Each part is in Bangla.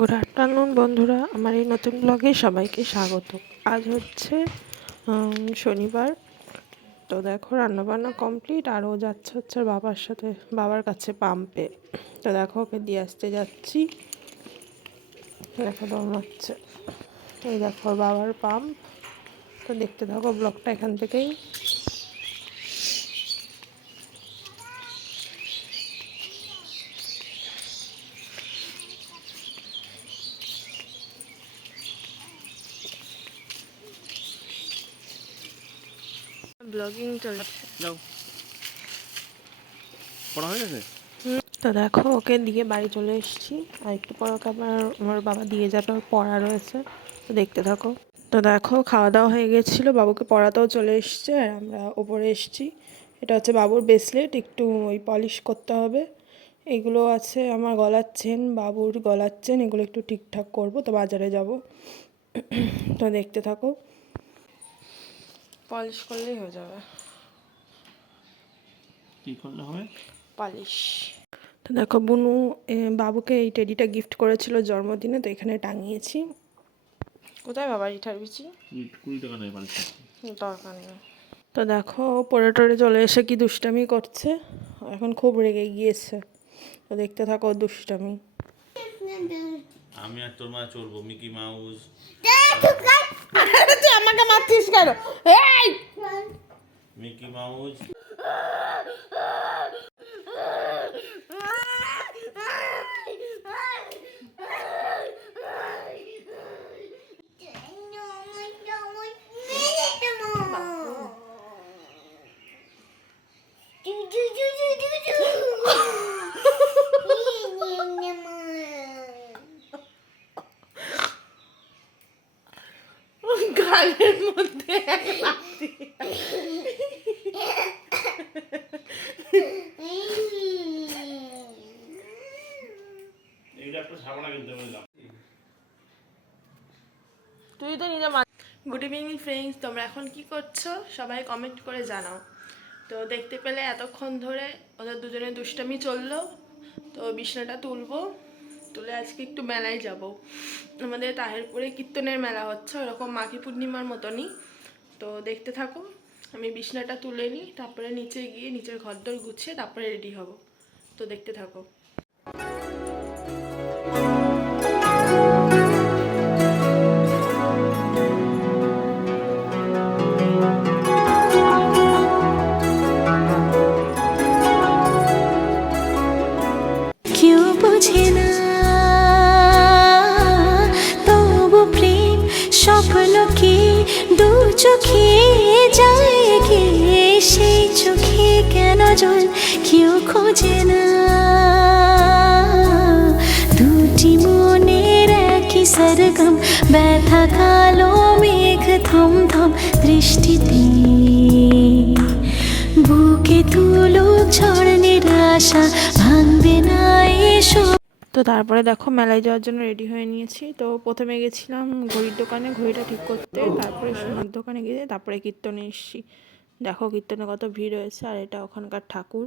গুড আফটারনুন বন্ধুরা, আমার এই নতুন ব্লগে সবাইকে স্বাগত। আজ হচ্ছে শনিবার। তো দেখো রান্নাবান্না কমপ্লিট, আর ও যাচ্ছে হচ্ছে বাবার সাথে, বাবার কাছে পাম্পে। তো দেখো ওকে দিয়ে আসতে যাচ্ছি। দেখো দৌড়াচ্ছে, এই দেখো বাবার পাম্প। তো দেখতে থাকো ব্লগটা এখান থেকেই। ব্লগিং চলছে। পড়া হয়ে গেছে। তো দেখো ওকে দিয়ে বাড়ি চলে এসেছি, আর একটু পর ওকে আমার বাবা দিয়ে যাবে, ওর পড়া রয়েছে। তো দেখতে থাকো। তো দেখো খাওয়া দাওয়া হয়ে গেছিলো, বাবুকে পড়াতেও চলে এসছে, আর আমরা ওপরে এসেছি। এটা হচ্ছে বাবুর ব্রেসলেট, একটু ওই পলিশ করতে হবে। এগুলো আছে আমার গলার চেন, বাবুর গলার চেন, এগুলো একটু ঠিকঠাক করব। তো বাজারে যাব, তো দেখতে থাকো। পলিশ করলেই হয়ে যাবে। কি করলে হবে? পলিশ। তো দেখো বুনু বাবুকে এই টেডিটা গিফট করেছিল জন্মদিনে, তো এখানে টাঙিয়েছি। কোথায় বাবা ইটার বিচি? 20 টাকা নেই বাড়িতে। দরকার নেই। তো দেখো পরে টরে চলে এসে কি দুষ্টামি করছে, এখন খুব রেগে গিয়েছে। তো দেখতে থাকো দুষ্টামি। আমি আর তোর মা চলবো মিকি মাউস। তুই আমাকে মারছিস কেন? এই মিকি মাউস। গালের মধ্যে এইটা একটা সাবানা কিনতে বললাম। তুই তো নিজে। গুড ইভিনিং ফ্রেন্ডস, তোমরা এখন কি করছো সবাই কমেন্ট করে জানাও। তো দেখতে পেলে এতক্ষণ ধরে ওদের দুজনে দুষ্টামি চললো। তো বিছানাটা তুলবো, তুলে আজকে একটু মেলায় যাব। আমাদের তাহেরপুরে কীর্তনের মেলা হচ্ছে, ওরকম মাঘী পূর্ণিমার মতনই। তো দেখতে থাকো। আমি বিছানাটা তুলে নিই, তারপরে নিচে গিয়ে নিচের ঘরদোর গুছিয়ে তারপরে রেডি হব। তো দেখতে থাকো। স্বপ্ন কি দু চোখে যায় গে, সেই চোখে কেন জল কেউ খোঁজে না। দুটি মনের একই সরগম, ব্যথা কালো মেঘ থম থম দৃষ্টিতে। বুকে তুলুক ঝড় নিরাশা, ভাঙবে না এসো। তো তারপরে দেখো মেলায় যাওয়ার জন্য রেডি হয়ে নিয়েছি। তো প্রথমে গেছিলাম ঘড়ির দোকানে, ঘড়িটা ঠিক করতে, তারপরে সোনার দোকানে গিয়ে তারপরে কীর্তনে এসেছি। দেখো কীর্তনে কত ভিড় হয়েছে, আর এটা ওখানকার ঠাকুর।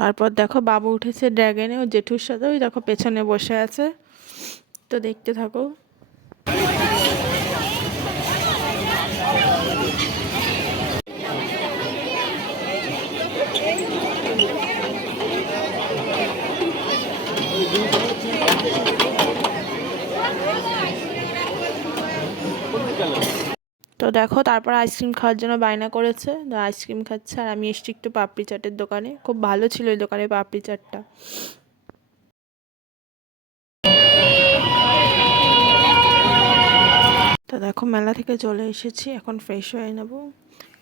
তারপর দেখো বাবু উঠেছে ড্র্যাগনে, ও জেঠুর সাথে, ওই দেখো পেছনে বসে আছে। তো দেখতে থাকো। তো দেখো তারপর আইসক্রিম খাওয়ার জন্য বায়না করেছে, তো আইসক্রিম খাচ্ছে, আর আমি এসছি একটু পাপড়ি চাটের দোকানে। খুব ভালো ছিল এই দোকানে পাপড়ি চাটটা। তো দেখো মেলা থেকে চলে এসেছি, এখন ফ্রেশ হয়ে নেবো,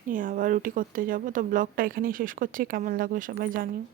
নিয়ে আবার রুটি করতে যাব। তো ব্লগটা এখানেই শেষ করছি, কেমন লাগবে সবাই জানিও।